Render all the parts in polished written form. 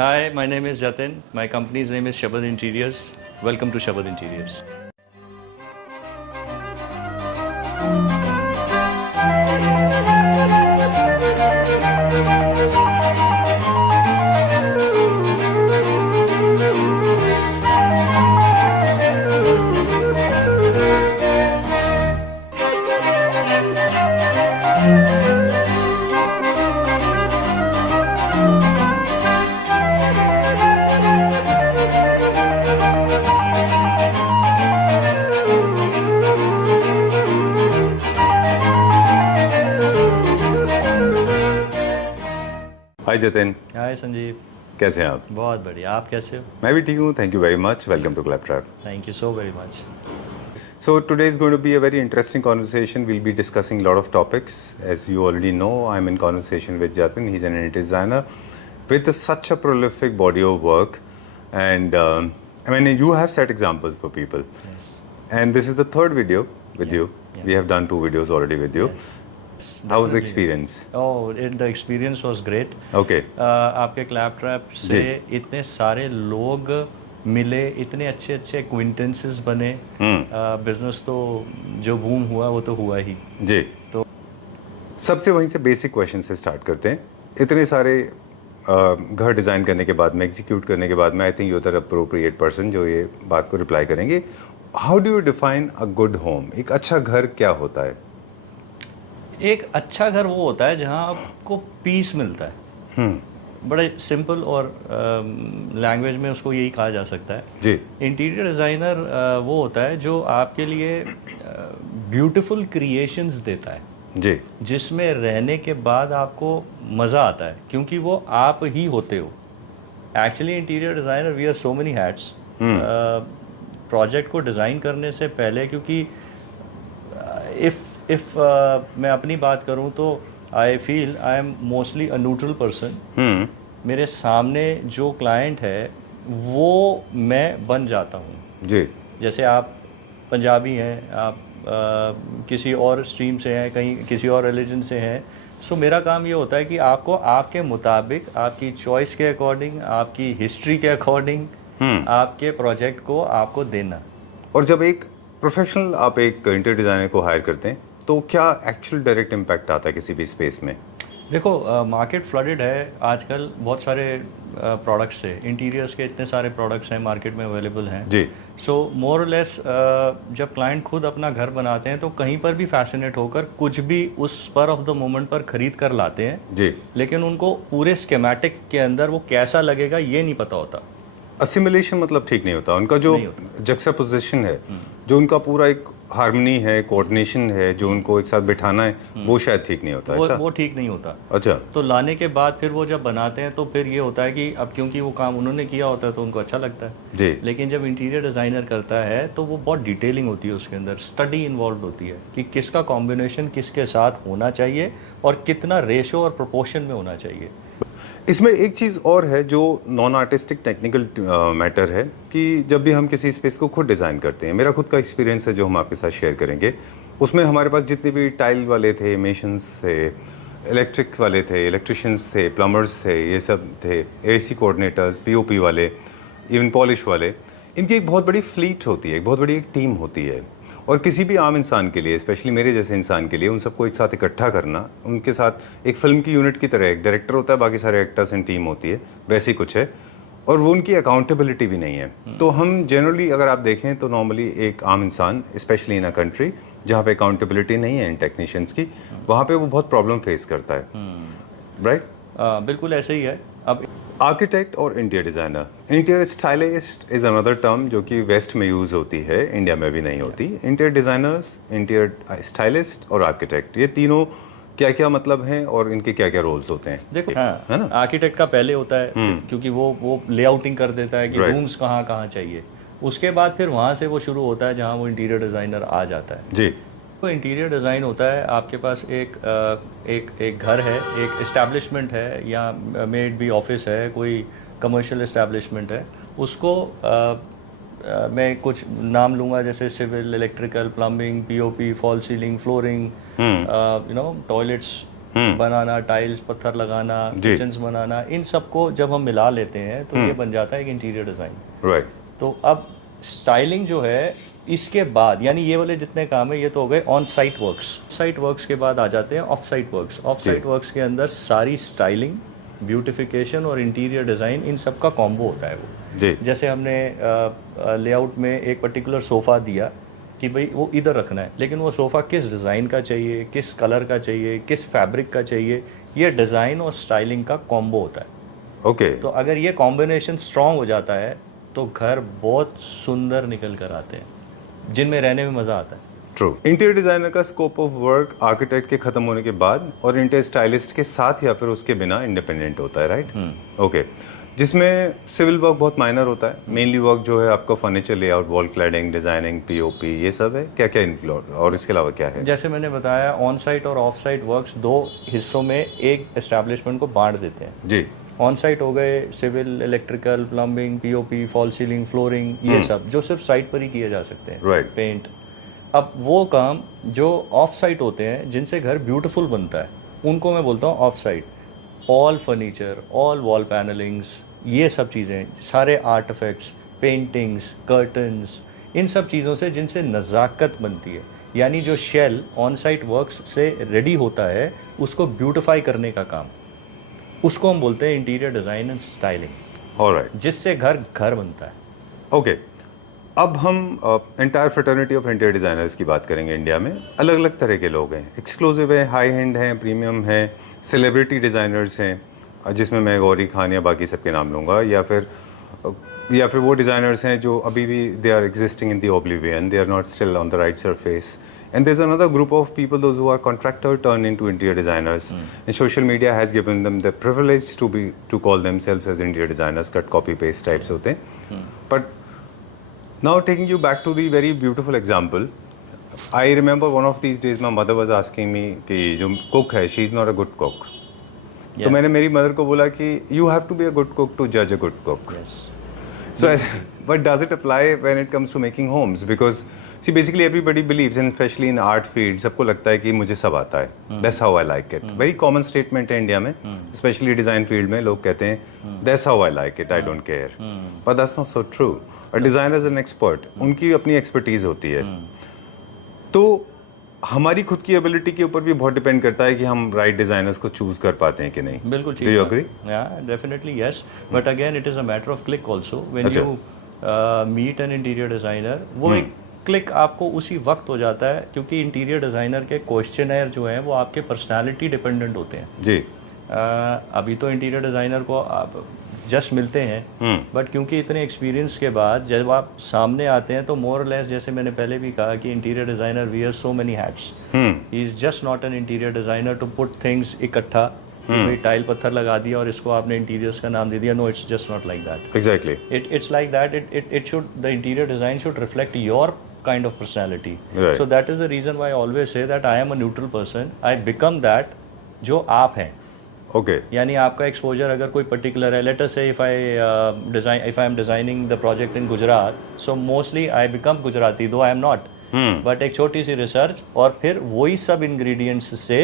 Hi, my name is Jatin. My company's name is Shabad Interiors. Welcome to Shabad Interiors. हाय जतिन। हाय संजीव। कैसे हैं आप? बहुत बढ़िया, आप कैसे हो? मैं भी ठीक हूँ, thank you very much. Welcome to Claptrap. Thank you so very much. So today is going to be a very interesting conversation. We'll be discussing a lot of topics. As you already know, I'm in conversation with Jatin. He's an interior designer with such a prolific body of work. And I mean, you have set examples for people. Yes. And this is the third video with you. Yeah. We have done 2 videos already with you. Yes. How was the Definitely experience? yes. Oh, the experience was great. Okay. आपके क्लैपट्रैप से इतने सारे लोग मिले, इतने अच्छे अच्छे एक्विंटेंसेस बने। बिजनेस तो जो बूम हुआ वो तो हुआ ही। जी। तो सबसे वहीं से बेसिक क्वेश्चन से स्टार्ट करते हैं। इतने सारे घर डिज़ाइन करने के बाद में, एग्जीक्यूट करने के बाद में, I think you are the appropriate person जो ये बात को रिप्लाई करेंगे। How do you define a good home? एक अच्छा घर क्या होता है? एक अच्छा घर वो होता है जहाँ आपको पीस मिलता है। बड़े सिंपल और लैंग्वेज में उसको यही कहा जा सकता है जी। इंटीरियर डिज़ाइनर वो होता है जो आपके लिए ब्यूटीफुल क्रिएशंस देता है जी, जिसमें रहने के बाद आपको मज़ा आता है क्योंकि वो आप ही होते हो। Actually interior designer we are so many hats. Project को डिज़ाइन करने से पहले, क्योंकि इफ़ मैं अपनी बात करूं तो I feel I am mostly a neutral person. मेरे सामने जो क्लाइंट है वो मैं बन जाता हूं। जी। जैसे आप पंजाबी हैं, आप किसी और स्ट्रीम से हैं, कहीं किसी और रिलीजन से हैं, सो मेरा काम ये होता है कि आपको आपके मुताबिक, आपकी चॉइस के अकॉर्डिंग, आपकी हिस्ट्री के अकॉर्डिंग आपके प्रोजेक्ट को आपको देना। और जब एक प्रोफेशनल आप एक इंटीरियर डिज़ाइनर को हायर करते हैं तो क्या एक्चुअल डायरेक्ट इम्पैक्ट आता है किसी भी स्पेस में? देखो, मार्केट फ्लडेड है आजकल बहुत सारे प्रोडक्ट्स से। इंटीरियर्स के इतने सारे प्रोडक्ट्स हैं मार्केट में अवेलेबल हैं जी। सो मोर और लेस जब क्लाइंट खुद अपना घर बनाते हैं तो कहीं पर भी फैसिनेट होकर कुछ भी उस स्पर ऑफ द मोमेंट पर खरीद कर लाते हैं जी। लेकिन उनको पूरे स्केमेटिक के अंदर वो कैसा लगेगा ये नहीं पता होता। असिमिलेशन मतलब ठीक नहीं होता उनका, जो जक्सटापोजिशन है, जो उनका पूरा एक हार्मनी है, कोऑर्डिनेशन है, जो उनको एक साथ बिठाना है, वो शायद ठीक नहीं होता। वो ठीक नहीं होता। अच्छा। तो लाने के बाद फिर वो जब बनाते हैं तो फिर ये होता है कि अब क्योंकि वो काम उन्होंने किया होता है तो उनको अच्छा लगता है जी। लेकिन जब इंटीरियर डिज़ाइनर करता है तो वो बहुत डिटेलिंग होती है, उसके अंदर स्टडी इन्वॉल्व होती है कि किसका कॉम्बिनेशन किसके साथ होना चाहिए और कितना रेशो और प्रोपोर्शन में होना चाहिए। इसमें एक चीज़ और है जो नॉन आर्टिस्टिक टेक्निकल मैटर है कि जब भी हम किसी स्पेस को खुद डिज़ाइन करते हैं, मेरा खुद का एक्सपीरियंस है जो हम आपके साथ शेयर करेंगे, उसमें हमारे पास जितने भी टाइल वाले थे, मेशंस थे, इलेक्ट्रिक वाले थे, इलेक्ट्रिशियंस थे, प्लम्बर्स थे, ये सब थे, एसी कोऑर्डिनेटर्स, पीओपी वाले, इवन पॉलिश वाले, इनकी एक बहुत बड़ी फ्लीट होती है, एक बहुत बड़ी एक टीम होती है। और किसी भी आम इंसान के लिए, स्पेशली मेरे जैसे इंसान के लिए, उन सबको एक साथ इकट्ठा करना, उनके साथ एक फिल्म की यूनिट की तरह एक डायरेक्टर होता है, बाकी सारे एक्टर्स एंड टीम होती है, वैसे ही कुछ है। और वो उनकी अकाउंटेबिलिटी भी नहीं है। तो हम जनरली अगर आप देखें तो नॉर्मली एक आम इंसान, स्पेशली इन अ कंट्री जहाँ पे अकाउंटेबिलिटी नहीं है इन टेक्नीशियंस की, वहाँ पे वो बहुत प्रॉब्लम फेस करता है। राइट? बिल्कुल ऐसे ही है। अब आर्किटेक्ट और interior designer, interior stylist is another term जो कि वेस्ट में यूज़ होती है, इंडिया में भी नहीं होती। इंटीरियर डिज़ाइनर्स, इंटीरियर स्टाइलिस्ट और आर्किटेक्ट, ये तीनों क्या क्या मतलब हैं और इनके क्या क्या रोल्स होते हैं? देखो, है ना, आर्किटेक्ट का पहले होता है क्योंकि वो लेआउटिंग कर देता है कि रूम्स कहाँ कहाँ चाहिए। उसके बाद फिर वहाँ से वो शुरू होता है जहाँ वो इंटीरियर डिज़ाइनर आ जाता है। जी। तो इंटीरियर डिज़ाइन होता है, आपके पास एक घर है, एक इस्टेब्लिशमेंट है, या मे इट बी ऑफिस है, कोई कमर्शियल इस्टेब्लिशमेंट है, उसको मैं कुछ नाम लूँगा जैसे civil, electrical, plumbing, POP, fall ceiling, flooring, toilets, बनाना, टाइल्स पत्थर लगाना, जी। किचन्स बनाना, इन सबको जब हम मिला लेते हैं तो ये बन जाता है एक इंटीरियर डिज़ाइन। राइट। तो अब स्टाइलिंग जो है इसके बाद, यानी ये वाले जितने काम है ये तो हो गए on site works. Site works के बाद आ जाते हैं of site works. Of site works के अंदर सारी स्टाइलिंग, ब्यूटिफिकेशन और इंटीरियर डिज़ाइन, इन सब का कॉम्बो होता है वो। जी। जैसे हमने लेआउट में एक पर्टिकुलर सोफ़ा दिया कि भाई वो इधर रखना है, लेकिन वो सोफ़ा किस डिज़ाइन का चाहिए, किस कलर का चाहिए, किस फैब्रिक का चाहिए, ये डिज़ाइन और स्टाइलिंग का कॉम्बो होता है। ओके। तो अगर ये कॉम्बिनेशन स्ट्रांग हो जाता है तो घर बहुत सुंदर निकल कर आते हैं, जिनमें रहने में मज़ा आता है। ट्रू। इंटीरियर डिजाइनर का स्कोप ऑफ वर्क आर्किटेक्ट के खत्म होने के बाद और इंटीरियर स्टाइलिस्ट के साथ या फिर उसके बिना इंडिपेंडेंट होता है, राइट? ओके। जिसमें सिविल वर्क बहुत माइनर होता है, मेनली वर्क जो है आपका furniture layout, wall cladding, designing, POP, ये सब है। क्या क्या इंक्लूड और इसके अलावा क्या है? जैसे मैंने बताया, ऑन साइट और ऑफ साइट वर्क्स दो हिस्सों में एक एस्टैब्लिशमेंट को बांट देते हैं। जी। ऑन साइट हो गए civil, electrical, plumbing, POP, fall ceiling, flooring, ये सब जो सिर्फ साइट पर ही किए जा सकते हैं। राइट। पेंट। अब वो काम जो ऑफ साइट होते हैं, जिनसे घर ब्यूटीफुल बनता है, उनको मैं बोलता हूँ off site. All furniture, all wall panellings, ये सब चीज़ें, सारे आर्ट इफेक्ट्स, पेंटिंग्स, कर्टन्स, इन सब चीज़ों से जिनसे नज़ाकत बनती है, यानी जो शेल ऑन साइट वर्क्स से रेडी होता है उसको ब्यूटिफाई करने का काम, उसको हम बोलते हैं interior design and styling. Alright. जिससे घर घर बनता है। ओके। अब हम entire fraternity of interior designers की बात करेंगे। इंडिया में अलग अलग तरह के लोग हैं, एक्सक्लूसिव है, हाई एंड हैं, प्रीमियम है, सेलिब्रिटी डिज़ाइनर्स हैं, जिसमें मैं गौरी खान या बाकी सबके नाम लूँगा, या फिर वो डिज़ाइनर्स हैं जो अभी भी they are existing in the oblivion, they are not still on the right surface. And there's another group of people, those who are contractor turned into interior designers. And social media has given them the privilege to call themselves as interior designers, cut copy paste types होते हैं. But now taking you back to the very beautiful example, I remember one of these days my mother was asking me कि जो cook है, she is not a good cook. तो मैंने मेरी mother को बोला कि you have to be a good cook to judge a good cook. Yes. So, but does it apply when it comes to making homes? Because see, basically everybody believes, and especially in art field, सबको लगता है कि मुझे सब आता है. That's how I like it. Very common statement है India में, especially design field में लोग कहते हैं That's how I like it. I don't care. But that's not so true. A designer is an expert. उनकी अपनी expertise होती है. तो हमारी खुद की एबिलिटी के ऊपर भी बहुत डिपेंड करता है कि हम राइट डिजाइनर्स को चूज कर पाते हैं कि नहीं. बिल्कुल ठीक. Do you agree? Yeah, definitely yes. But again, it is a matter of click also. When अच्छा. you meet an interior designer, वो एक क्लिक आपको उसी वक्त हो जाता है, क्योंकि इंटीरियर डिज़ाइनर के क्वेश्चनर जो हैं वो आपके पर्सनालिटी डिपेंडेंट होते हैं. जी. अभी तो इंटीरियर डिज़ाइनर को आप जस्ट मिलते हैं, बट क्योंकि इतने एक्सपीरियंस के बाद जब आप सामने आते हैं तो मोर लेस, जैसे मैंने पहले भी कहा कि interior designer wear so many hats. He is just not an interior designer to put things इकट्ठा, भाई टाइल पत्थर लगा दिया और इसको आपने इंटीरियर्स का नाम दे दिया. No, it's just not like that. Exactly. It's like that. It should, the interior design should reflect your kind of personality. Right. So that is the reason why I always say that I am a neutral person. I become that जो आप हैं. Okay. यानी आपका exposure अगर कोई particular है, let us से if I am designing the project in Gujarat, so mostly I become Gujarati, though I am not. But एक छोटी सी रिसर्च और फिर वही सब इंग्रेडिएंट्स से,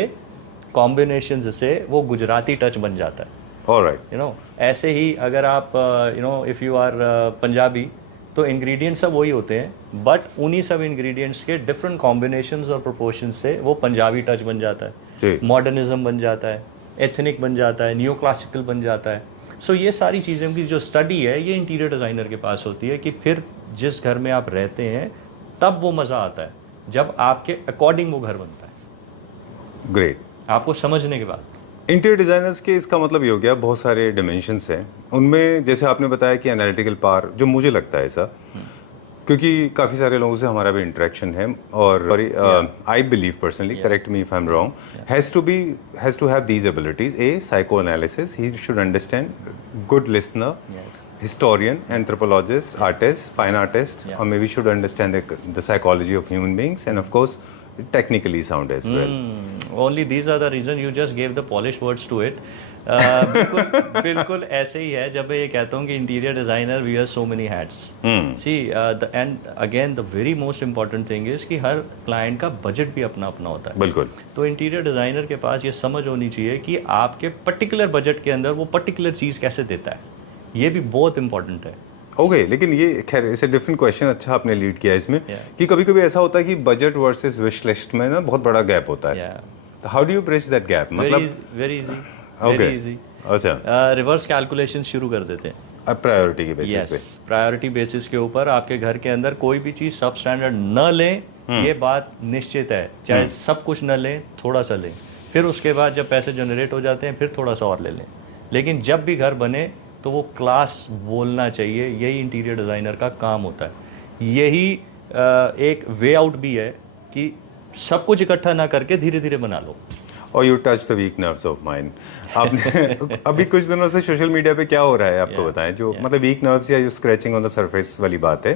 कॉम्बिनेशंस से वो गुजराती टच बन जाता है. Alright. यू नो, ऐसे ही अगर आप you know if you are Punjabi, तो इंग्रेडिएंट्स सब वही होते हैं, बट उन्हीं सब इंग्रेडिएंट्स के डिफरेंट कॉम्बिनेशंस और प्रोपोर्शंस से वो पंजाबी टच बन जाता है, मॉडर्निज्म बन जाता है, एथनिक बन जाता है, नियो क्लासिकल बन जाता है. सो ये सारी चीज़ें की जो स्टडी है ये इंटीरियर डिज़ाइनर के पास होती है कि फिर जिस घर में आप रहते हैं तब वो मज़ा आता है जब आपके अकॉर्डिंग वो घर बनता है. ग्रेट. आपको समझने के बाद. इंटीरियर डिजाइनर्स के इसका मतलब ये हो गया बहुत सारे डिमेंशंस हैं. उनमें जैसे आपने बताया कि एनालिटिकल पावर, जो मुझे लगता है ऐसा, क्योंकि काफ़ी सारे लोगों से हमारा भी इंटरेक्शन है, और I believe personally, correct me if I am wrong, has to have these abilities. A, psycho analysis, he should understand, good listener, historian, anthropologist, artist, fine artist, or maybe should understand the psychology of human beings, and of course technically sound as well. Only these are the reason you just gave the polished words to it. बिल्कुल बिल्कुल ऐसे ही है। जब मैं ये कहता हूँ कि interior designer wear so many hats, see and again the very most important thing is कि हर क्लाइंट का बजट भी अपना अपना होता है। बिल्कुल। तो इंटीरियर डिज़ाइनर के पास ये समझ होनी चाहिए कि आपके पर्टिकुलर बजट के अंदर वो पर्टिकुलर चीज़ कैसे देता है, ये भी बहुत इंपॉर्टेंट है। ओके लेकिन ये खैर इसे डिफरेंट क्वेश्चन अच्छा आपने लीड किया इसमें कि कभी कभी ऐसा होता है कि बजट वर्सेस विश लिस्ट में ना बहुत बड़ा गैप होता है। तो how do you bridge that gap? मतलब very easy, okay very easy. अच्छा, रिवर्स कैलकुलेशन शुरू कर देते हैं। अब प्रायोरिटी के बेसिस यस, प्रायोरिटी बेसिस के ऊपर आपके घर के अंदर कोई भी चीज़ सब स्टैंडर्ड न लें, ये बात निश्चित है। चाहे सब कुछ न लें, थोड़ा सा लें, फिर उसके बाद जब पैसे जनरेट हो जाते हैं फिर थोड़ा सा और ले लें। लेकिन जब भी घर बने तो वो क्लास बोलना चाहिए। यही इंटीरियर डिज़ाइनर का काम होता है। यही एक वे आउट भी है कि सब कुछ इकट्ठा ना करके धीरे धीरे बना लो। और you touch the weak nerves of mind. आपने अभी कुछ दिनों से सोशल मीडिया पे क्या हो रहा है आपको बताएं, जो मतलब वीक नर्व्स या you scratching on the surface वाली बात है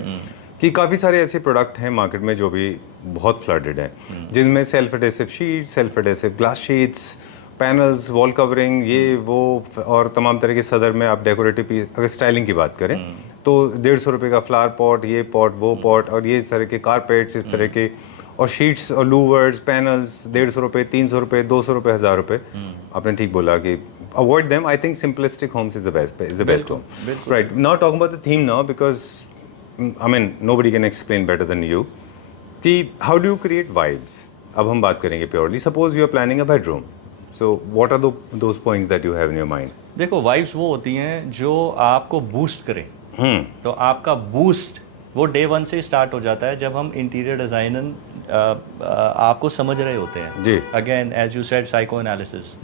कि काफ़ी सारे ऐसे प्रोडक्ट हैं मार्केट में जो भी बहुत फ्लडेड हैं, जिनमें self adhesive sheets, self adhesive glass sheets, panels, wall covering, ये वो और तमाम तरह के सदर में आप डेकोरेटिव पीस, अगर स्टाइलिंग की बात करें तो 150 रुपये का फ्लावर पॉट, ये पॉट वो पॉट, और ये तरह के कारपेट्स इस तरह के, और शीट्स और लूवर्स, पैनल्स 150 रुपये, 300 रुपये, 200 रुपये, 1000 रुपये। आपने ठीक बोला कि avoid them. I think simplistic homes is the best home. Right, now talking about the theme now, because I mean nobody can explain better than you कि how do you create vibes. अब हम बात करेंगे purely, suppose you are planning a bedroom, so what are those points that you have in your mind? देखो, vibes वो होती हैं जो आपको बूस्ट करें। तो आपका बूस्ट वो डे वन से स्टार्ट हो जाता है जब हम इंटीरियर डिजाइनर आपको समझ रहे होते हैं जी। Again as you said psycho analysis.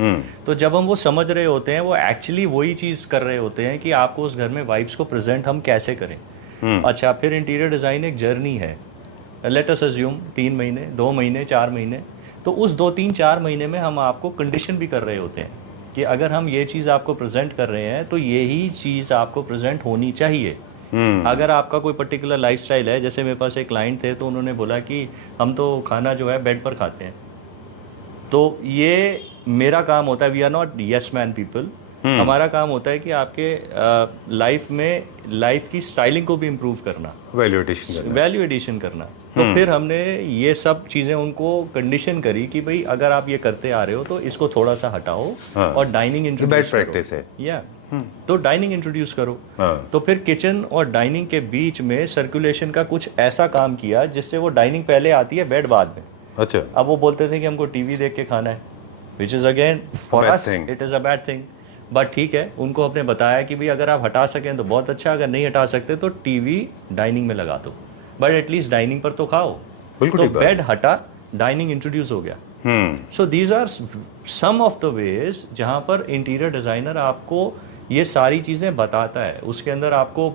तो जब हम वो समझ रहे होते हैं, वो एक्चुअली वही चीज़ कर रहे होते हैं कि आपको उस घर में वाइब्स को प्रेजेंट हम कैसे करें। अच्छा, फिर इंटीरियर डिज़ाइन एक जर्नी है। लेट अस अज्यूम 3 महीने, 2 महीने, 4 महीने। तो उस 2-3-4 महीने में हम आपको कंडीशन भी कर रहे होते हैं कि अगर हम ये चीज़ आपको प्रेजेंट कर रहे हैं तो यही चीज़ आपको प्रेजेंट होनी चाहिए। अगर आपका कोई पर्टिकुलर लाइफस्टाइल है, जैसे मेरे पास एक क्लाइंट थे तो उन्होंने बोला कि हम तो खाना जो है बेड पर खाते हैं। तो ये मेरा काम होता है, we are not yes man people. हमारा काम होता है कि आपके लाइफ में लाइफ की स्टाइलिंग को भी इम्प्रूव करना, वैल्यू एडिशन करना। तो फिर हमने ये सब चीज़ें उनको कंडीशन करी कि भाई अगर आप ये करते आ रहे हो तो इसको थोड़ा सा हटाओ और डाइनिंग इंट्रोड्यूस करो। प्रैक्टिस है या तो डाइनिंग इंट्रोड्यूस करो। तो फिर किचन और डाइनिंग के बीच में सर्कुलेशन का कुछ ऐसा काम किया जिससे वो डाइनिंग पहले आती है, बेड बाद में। अच्छा। अब वो बोलते थे कि हमको टीवी देख के खाना है, which is again for us it is a bad thing. But ठीक है, उनको आपने बताया कि भाई अगर आप हटा सकें तो बहुत अच्छा, अगर नहीं हटा सकते तो टीवी डाइनिंग में लगा दो, बट एटलीस्ट डाइनिंग पर तो खाओ। तो बेड हटा, डाइनिंग इंट्रोड्यूस हो गया। So these are some of the ways जहाँ पर इंटीरियर डिज़ाइनर आपको ये सारी चीज़ें बताता है, उसके अंदर आपको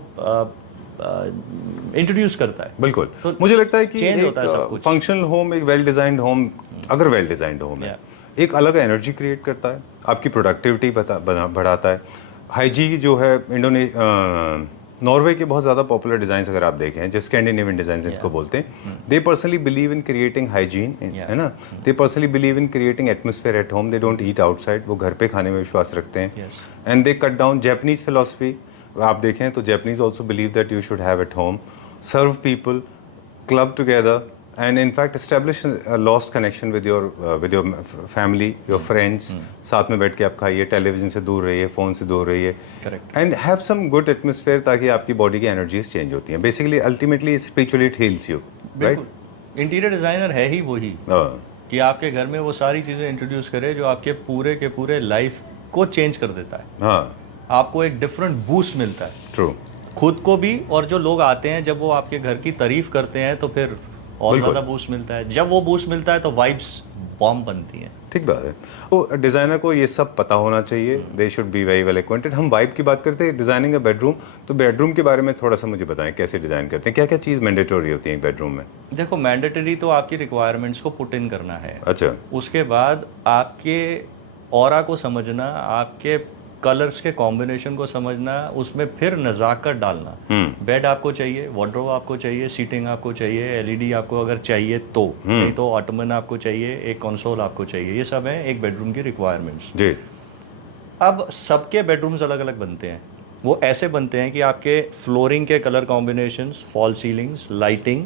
इंट्रोड्यूस करता है। बिल्कुल। तो मुझे लगता है कि चेंज होता है सब कुछ। फंक्शनल होम, एक वेल डिजाइंड होम, अगर वेल डिजाइंड होम है, एक अलग एनर्जी क्रिएट करता है, आपकी प्रोडक्टिविटी बढ़ाता है। हाईजी जो है नॉर्वे के बहुत ज़्यादा पॉपुलर डिज़ाइन अगर आप देखें, जो स्कैंडिनेवियन डिज़ाइन इसको बोलते हैं, they personally believe in creating hygiene, है ना। They personally believe in creating atmosphere at home. They don't eat outside, वो घर पे खाने में विश्वास रखते हैं। And they cut down Japanese philosophy आप देखें तो Japanese also believe that you should have at home, serve people, club together, and in fact establish a lost connection with your family, your friends। साथ में बैठ के आप खाइए, television से दूर रहिए, फ़ोन से दूर रहिए, and have some good atmosphere ताकि आपकी बॉडी की एनर्जीज चेंज होती हैं। Basically ultimately spiritually it heels you, right. Interior designer है ही वही कि आपके घर में वो सारी चीज़ें इंट्रोड्यूस करे जो आपके पूरे के पूरे लाइफ को चेंज कर देता है। हाँ, आपको एक डिफरेंट बूस्ट मिलता है, ट्रू, खुद को भी, और जो लोग आते हैं जब वो आपके घर की तारीफ करते हैं तो फिर और ज़्यादा बूस्ट मिलता है। जब वो बूस्ट मिलता है तो वाइब्स बॉम्ब बनती हैं। ठीक बात है। तो डिज़ाइनर को ये सब पता होना चाहिए, they should be very well acquainted. हम वाइब की बात करते हैं, डिज़ाइनिंग अ बेडरूम, तो बेडरूम के बारे में थोड़ा सा मुझे बताएं, कैसे डिज़ाइन करते हैं, क्या क्या चीज़ मैंडेटरी होती है एक बेडरूम में? देखो, मैंडेटरी तो आपकी रिक्वायरमेंट्स को पुट इन करना है। अच्छा। उसके बाद आपके ऑरा को समझना, आपके कलर्स के कॉम्बिनेशन को समझना, उसमें फिर नज़ाकत डालना। बेड आपको चाहिए, वार्डरोब आपको चाहिए, सीटिंग आपको चाहिए, एलईडी आपको अगर चाहिए तो, नहीं तो ऑटोमन आपको चाहिए, एक कंसोल आपको चाहिए। ये सब है एक बेडरूम की रिक्वायरमेंट्स। जी। अब सबके बेडरूम्स अलग अलग बनते हैं। वो ऐसे बनते हैं कि आपके फ्लोरिंग के colour combinations, false ceilings, lighting,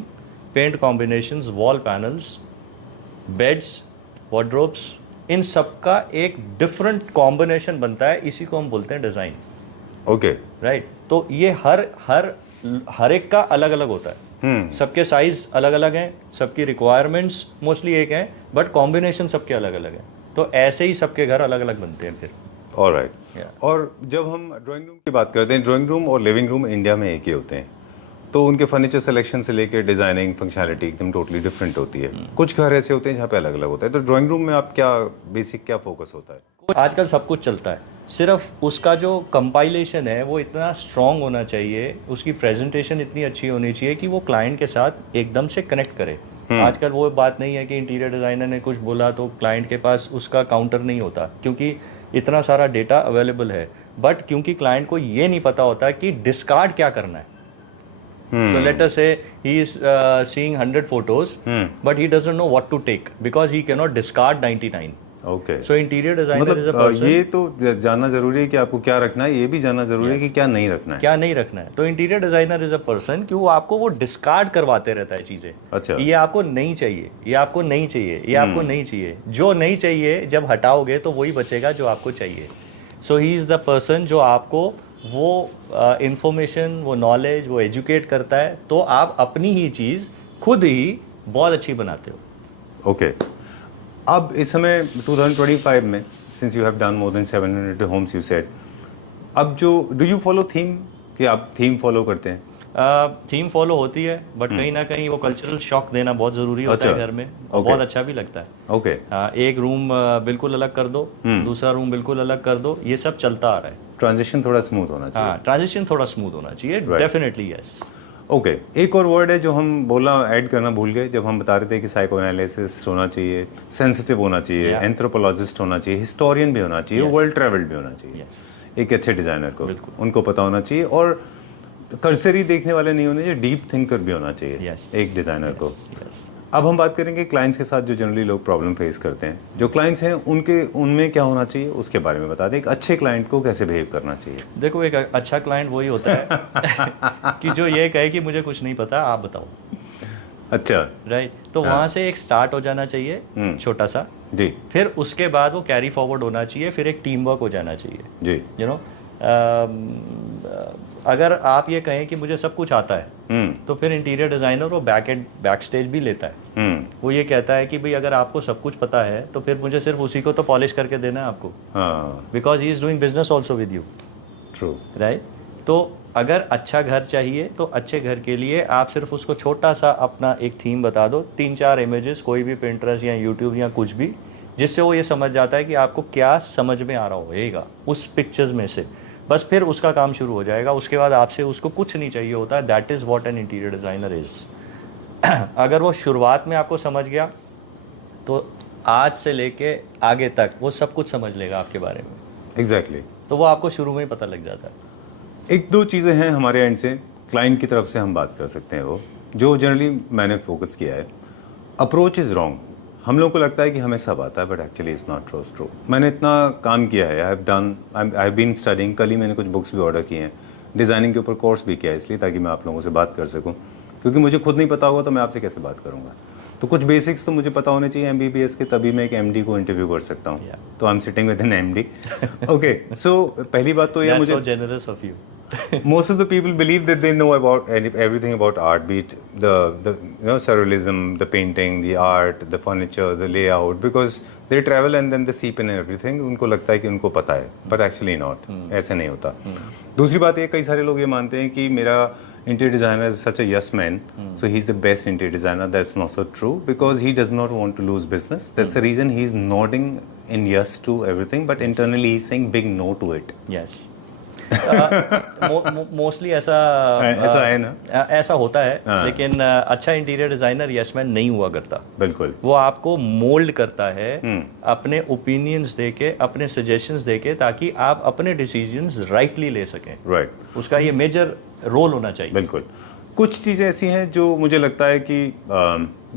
paint combinations, wall panels, beds, wardrobes, इन सब का एक डिफरेंट कॉम्बिनेशन बनता है। इसी को हम बोलते हैं डिज़ाइन। ओके। राइट। तो ये हर हर हर एक का अलग अलग होता है। सबके साइज अलग अलग हैं, सबकी रिक्वायरमेंट्स मोस्टली एक हैं, बट कॉम्बिनेशन सबके अलग अलग हैं। तो ऐसे ही सबके घर अलग अलग बनते हैं फिर। ऑलराइट। और जब हम ड्राइंग रूम की बात करते हैं, ड्राइंग रूम और लिविंग रूम इंडिया में एक ही होते हैं, तो उनके फर्नीचर सिलेक्शन से लेकर डिजाइनिंग, फंक्शनैलिटी एकदम टोटली डिफरेंट होती है। कुछ घर ऐसे होते हैं जहाँ पे अलग अलग होता है। तो ड्राइंग रूम में आप क्या बेसिक क्या फोकस होता है? आजकल सब कुछ चलता है, सिर्फ उसका जो कंपाइलेशन है वो इतना स्ट्रांग होना चाहिए, उसकी प्रेजेंटेशन इतनी अच्छी होनी चाहिए कि वो क्लाइंट के साथ एकदम से कनेक्ट करे। आजकल वो बात नहीं है कि इंटीरियर डिज़ाइनर ने कुछ बोला तो क्लाइंट के पास उसका काउंटर नहीं होता, क्योंकि इतना सारा डेटा अवेलेबल है। बट क्योंकि क्लाइंट को ये नहीं पता होता कि डिस्कार्ड क्या करना है। So let us say he is seeing 100 photos, but he doesn't know what to take because he cannot discard 99. Okay. So interior designer is a मतलब person, ये तो जानना जरूरी है कि आपको क्या रखना है, ये भी जानना जरूरी है कि क्या नहीं रखना है। क्या नहीं रखना है। तो interior designer is a person कि वो आपको वो डिस्कार्ड करवाते रहता है चीजें। अच्छा। ये आपको नहीं चाहिए, ये आपको नहीं चाहिए, ये आपको नहीं चाहिए। जो नहीं चाहिए जब हटाओगे तो वही बचेगा जो आपको चाहिए। सो ही इज द पर्सन जो आपको वो इंफॉर्मेशन, वो नॉलेज, वो एजुकेट करता है, तो आप अपनी ही चीज़ खुद ही बहुत अच्छी बनाते हो। ओके। अब इस समय 2025 में, since you have done more than 700 homes you said, अब जो डू यू फॉलो थीम, कि आप थीम फॉलो करते हैं? थीम फॉलो होती है, बट कहीं ना कहीं वो कल्चरल शॉक देना बहुत ज़रूरी होता है घर में, और बहुत अच्छा भी लगता है। ओके। एक रूम बिल्कुल अलग कर दो, दूसरा रूम बिल्कुल अलग कर दो, ये सब चलता आ रहा है। ट्रांजिशन थोड़ा स्मूथ होना चाहिए। हाँ, ट्रांजिशन थोड़ा स्मूथ होना चाहिए, डेफिनेटली यस। ओके। एक और वर्ड है जो हम बोलना ऐड करना भूल गए जब हम बता रहे थे कि साइको एनालिसिस होना चाहिए, सेंसिटिव होना चाहिए, एंथ्रोपोलॉजिस्ट होना चाहिए, हिस्टोरियन भी होना चाहिए, वर्ल्ड ट्रैवल्ड भी होना चाहिए। एक अच्छे डिजाइनर को उनको पता होना चाहिए, और कर्सरी देखने वाले नहीं होने चाहिए, डीप थिंकर भी होना चाहिए एक डिजाइनर को। अब हम बात करेंगे क्लाइंट्स के साथ जो जनरली लोग प्रॉब्लम फेस करते हैं। जो क्लाइंट्स हैं उनमें क्या होना चाहिए उसके बारे में बता दें। एक अच्छे क्लाइंट को कैसे बिहेव करना चाहिए? देखो, एक अच्छा क्लाइंट वही होता है कि जो ये कहे कि मुझे कुछ नहीं पता, आप बताओ। अच्छा। राइट। तो वहाँ से एक स्टार्ट हो जाना चाहिए छोटा सा जी। फिर उसके बाद वो कैरी फॉरवर्ड होना चाहिए, फिर एक टीम वर्क हो जाना चाहिए जी। You know. अगर आप ये कहें कि मुझे सब कुछ आता है, तो फिर इंटीरियर डिज़ाइनर वो बैक स्टेज भी लेता है। वो ये कहता है कि भाई अगर आपको सब कुछ पता है तो फिर मुझे सिर्फ उसी को तो पॉलिश करके देना है आपको, because he is doing business also with you. True. Right. तो अगर अच्छा घर चाहिए तो अच्छे घर के लिए आप सिर्फ उसको छोटा सा अपना एक थीम बता दो, 3-4 इमेजेस, कोई भी पिंटरेस्ट या यूट्यूब या कुछ भी, जिससे वो ये समझ जाता है कि आपको क्या समझ में आ रहा होगा उस पिक्चर्स में से। बस फिर उसका काम शुरू हो जाएगा। उसके बाद आपसे उसको कुछ नहीं चाहिए होता है। That is what an interior designer is. अगर वो शुरुआत में आपको समझ गया तो आज से लेके आगे तक वो सब कुछ समझ लेगा आपके बारे में। एग्जैक्टली। तो वो आपको शुरू में ही पता लग जाता है। एक दो चीज़ें हैं हमारे एंड से, क्लाइंट की तरफ से हम बात कर सकते हैं। वो जो जनरली मैंने फोकस किया है, अप्रोच इज़ रॉन्ग। हम लोगों को लगता है कि हमें सब आता है, but actually it's not true. मैंने इतना काम किया है, आई हैव बीन स्टडिंग। कल ही मैंने कुछ बुक्स भी ऑर्डर किए हैं, डिज़ाइनिंग के ऊपर कोर्स भी किया है, इसलिए ताकि मैं आप लोगों से बात कर सकूं। क्योंकि मुझे खुद नहीं पता होगा तो मैं आपसे कैसे बात करूंगा। तो कुछ बेसिक्स तो मुझे पता होने चाहिए MBBS के, तभी मैं एक MD को इंटरव्यू कर सकता हूँ। तो I am sitting with an MD। Okay. So पहली बात तो ये, मुझे generous of you. most of the people believe that they know about everything about art, be it the surrealism, the painting, the art, the furniture, the layout, because they travel and then they seep in everything. उनको लगता है कि उनको पता है, but actually not. ऐसे नहीं होता। दूसरी बात ये, कई सारे लोग ये मानते हैं कि मेरा interior designer is such a yes man, so he's the best interior designer. That's not so true, because he does not want to lose business. That's the reason he's nodding in yes to everything, but internally he's saying big no to it. Yes. Mostly ऐसा है ना, ऐसा होता है। लेकिन अच्छा interior designer yes-man नहीं हुआ करता। बिल्कुल। वो आपको मोल्ड करता है अपने ओपिनियंस देके, अपने सजेशंस देके, ताकि आप अपने डिसीजंस राइटली ले सकें। राइट। उसका ये मेजर रोल होना चाहिए। बिल्कुल। कुछ चीज़ें ऐसी हैं जो मुझे लगता है कि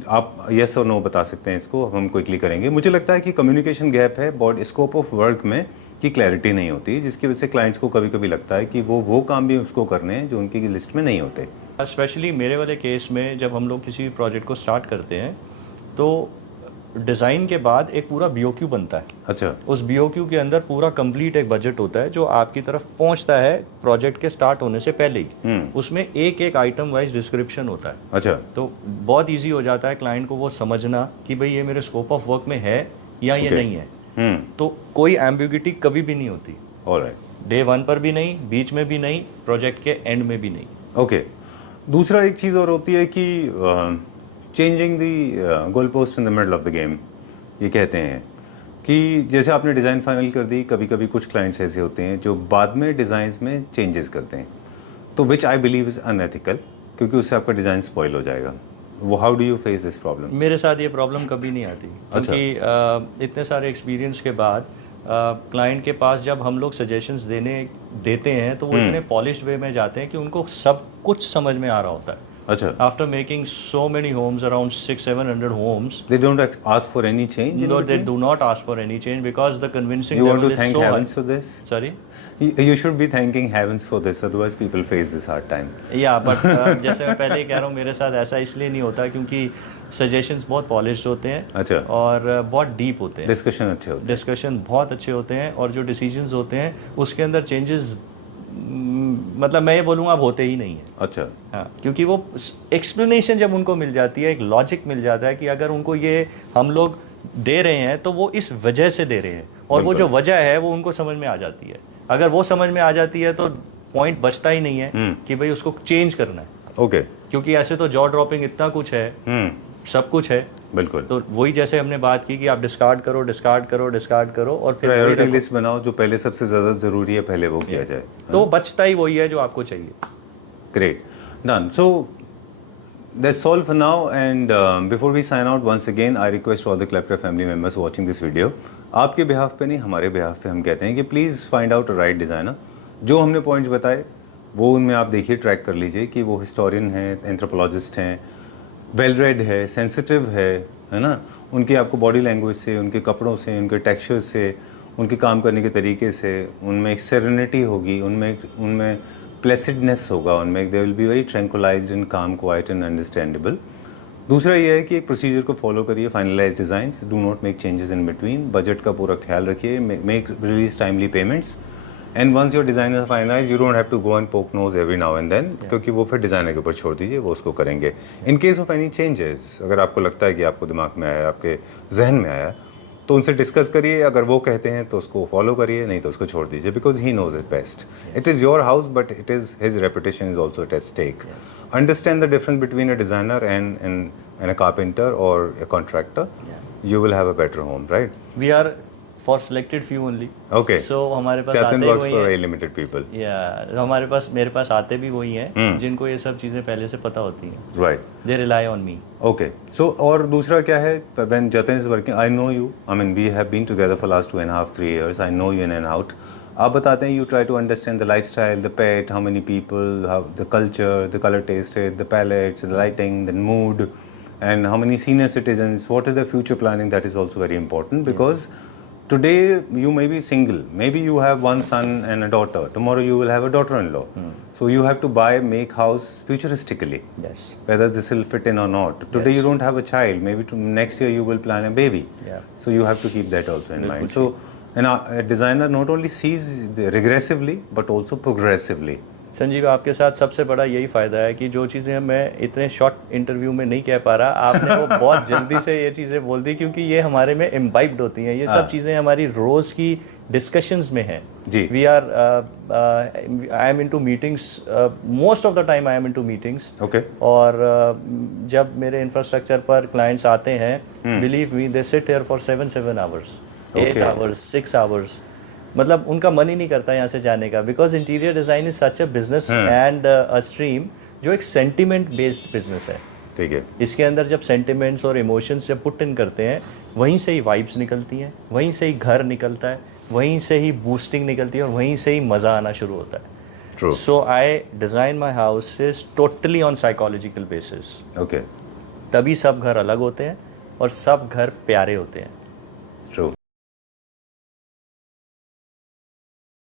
आप यस और नो बता सकते हैं, इसको हम क्विकली करेंगे। मुझे लगता है कि कम्युनिकेशन गैप है स्कोप ऑफ वर्क में की क्लैरिटी नहीं होती, जिसकी वजह से क्लाइंट्स को कभी कभी लगता है कि वो काम भी उसको करने हैं जो उनकी लिस्ट में नहीं होते। स्पेशली मेरे वाले केस में जब हम लोग किसी प्रोजेक्ट को स्टार्ट करते हैं तो डिज़ाइन के बाद एक पूरा BOQ बनता है। अच्छा। उस BOQ के अंदर पूरा कंप्लीट एक बजट होता है जो आपकी तरफ पहुंचता है प्रोजेक्ट के स्टार्ट होने से पहले ही। उसमें एक एक आइटम वाइज डिस्क्रिप्शन होता है। अच्छा। तो बहुत इजी हो जाता है क्लाइंट को वो समझना कि भाई ये मेरे स्कोप ऑफ वर्क में है या ये नहीं है। तो कोई एम्बिग्युइटी कभी भी नहीं होती। ऑलराइट। डे 1 पर भी नहीं, बीच में भी नहीं, प्रोजेक्ट के एंड में भी नहीं। ओके। दूसरा एक चीज़ और होती है कि changing the goal post in the middle of the game, ये कहते हैं कि जैसे आपने डिज़ाइन फाइनल कर दी, कभी कभी कुछ क्लाइंट्स ऐसे होते हैं जो बाद में डिज़ाइंस में चेंजेस करते हैं, तो विच आई बिलीव इज़ अनएथिकल, क्योंकि उससे आपका डिज़ाइन स्पॉइल हो जाएगा। वो how do you face this problem? मेरे साथ ये प्रॉब्लम कभी नहीं आती, क्योंकि इतने सारे एक्सपीरियंस के बाद क्लाइंट के पास जब हम लोग सजेशंस देते हैं तो वो इतने पॉलिश्ड वे में जाते हैं कि उनको सब कुछ समझ में आ रहा होता है। अच्छा। After making so many homes, around 600-700 homes, they don't ask for any change? No, they do not ask for any change because the convincing you level want to is thank so heavens high. for this? Sorry? You should be thanking heavens for this, otherwise people face this hard time. Yeah, but जैसे मैं पहले ही कह रहा हूँ, मेरे साथ ऐसा इसलिए नहीं होता क्योंकि सजेशंस बहुत पॉलिश्ड होते हैं। अच्छा। और बहुत डीप होते हैं। डिस्कशन अच्छे होते हैं। डिस्कशन बहुत अच्छे होते हैं और जो डिसीजंस होते हैं उसके अंदर चेंजेस मतलब मैं ये बोलूँगा अब होते ही नहीं है। अच्छा। हाँ, क्योंकि वो एक्सप्लेनेशन जब उनको मिल जाती है, एक लॉजिक मिल जाता है कि अगर उनको ये हम लोग दे रहे हैं तो वो इस वजह से दे रहे हैं, और वो जो वजह है वो उनको समझ में आ जाती है। अगर वो समझ में आ जाती है तो पॉइंट बचता ही नहीं है कि भाई उसको चेंज करना है। ओके। क्योंकि ऐसे तो जॉ ड्रॉपिंग इतना कुछ है, सब कुछ है। बिल्कुल। तो वही जैसे हमने बात की कि आप डिस्कार्ड करो और फिर प्रायोरिटी लिस्ट बनाओ, जो पहले सबसे ज़्यादा ज़रूरी है पहले वो किया जाए, तो बचता ही वही है जो आपको चाहिए। Great, done. So that's all for now, and before we sign out, once again I request all the Klepra family members watching this video, आपके बिहाफ पे नहीं, हमारे बिहाफ पे हम कहते हैं कि please find out a right designer. जो हमने पॉइंट्स बताए वो उनमें आप देखिए, ट्रैक कर लीजिए कि वो हिस्टोरियन हैं, एंथ्रोपोलॉजिस्ट हैं, वेल रेड है, सेंसिटिव है ना, उनकी आपको बॉडी लैंग्वेज से, उनके कपड़ों से, उनके टेक्सचर से, उनके काम करने के तरीके से, उनमें एक सेरेनिटी होगी, उनमें प्लेसिडनेस होगा, उनमें they will be very tranquillised and calm, quiet and understandable. दूसरा ये है कि एक प्रोसीजर को फॉलो करिए, finalise designs, do not make changes in between, budget का पूरा ख्याल रखिए, make release timely payments, and once your design is finalise you don't have to go and poke nose every now and then, क्योंकि वो फिर designer के ऊपर छोड़ दीजिए, वो उसको करेंगे। In case of any changes, अगर आपको लगता है कि आपको दिमाग में आया, आपके जहन में आया, तो उनसे डिस्कस करिए। अगर वो कहते हैं तो उसको फॉलो करिए, नहीं तो उसको छोड़ दीजिए, because he knows it best. It is your house but it is his reputation is also at stake. Understand the difference between a designer and a carpenter or a contractor, you will have a better home, right? We are for selected few only. Okay. So हमारे पास Chatin आते works वही for हैं। very limited people. Yeah, मेरे पास आते भी वही हैं जिनको ये सब चीज़ें पहले से पता होती हैं। Right. They rely on me. Okay. So और दूसरा क्या है? When Jatin is working, I know you. I mean, we have been together for last 2.5-3 years. I know you in and out. आप बताते हैं, you try to understand the lifestyle, the pet, how many people, how the culture, the color taste, the palettes, the lighting, the mood, and how many senior citizens, what is the future planning, that is also very important, because today you may be single, maybe you have one son and a daughter, tomorrow you will have a daughter-in-law, so you have to make house futuristically. Yes. Whether this will fit in or not. Today you don't have a child, maybe next year you will plan a baby. Yeah. So you have to keep that also in mind. So a designer not only sees regressively but also progressively. Sanjeev, आपके साथ सबसे बड़ा यही फ़ायदा है कि जो चीज़ें मैं इतने शॉर्ट इंटरव्यू में नहीं कह पा रहा, आपने वो बहुत जल्दी से ये चीज़ें बोल दी, क्योंकि ये हमारे में इम्बाइब्ड होती हैं। ये सब चीज़ें हमारी रोज़ की डिस्कशंस में हैं। जी। We are I am into meetings, most of the time I am into meetings. Okay. और जब मेरे इंफ्रास्ट्रक्चर पर क्लाइंट्स आते हैं, believe me, they sit here for 7 hours, 8 hours, 6 hours, मतलब उनका मन ही नहीं करता यहाँ से जाने का, because interior design is such a business and a stream जो एक सेंटिमेंट बेस्ड बिजनेस है। ठीक है। इसके अंदर जब सेंटिमेंट्स और इमोशंस जब पुट इन करते हैं, वहीं से ही वाइब्स निकलती हैं, वहीं से ही घर निकलता है, वहीं से ही बूस्टिंग निकलती है, और वहीं से ही मज़ा आना शुरू होता है। True. So I design my house is totally on psychological basis. Okay. तभी सब घर अलग होते हैं और सब घर प्यारे होते हैं।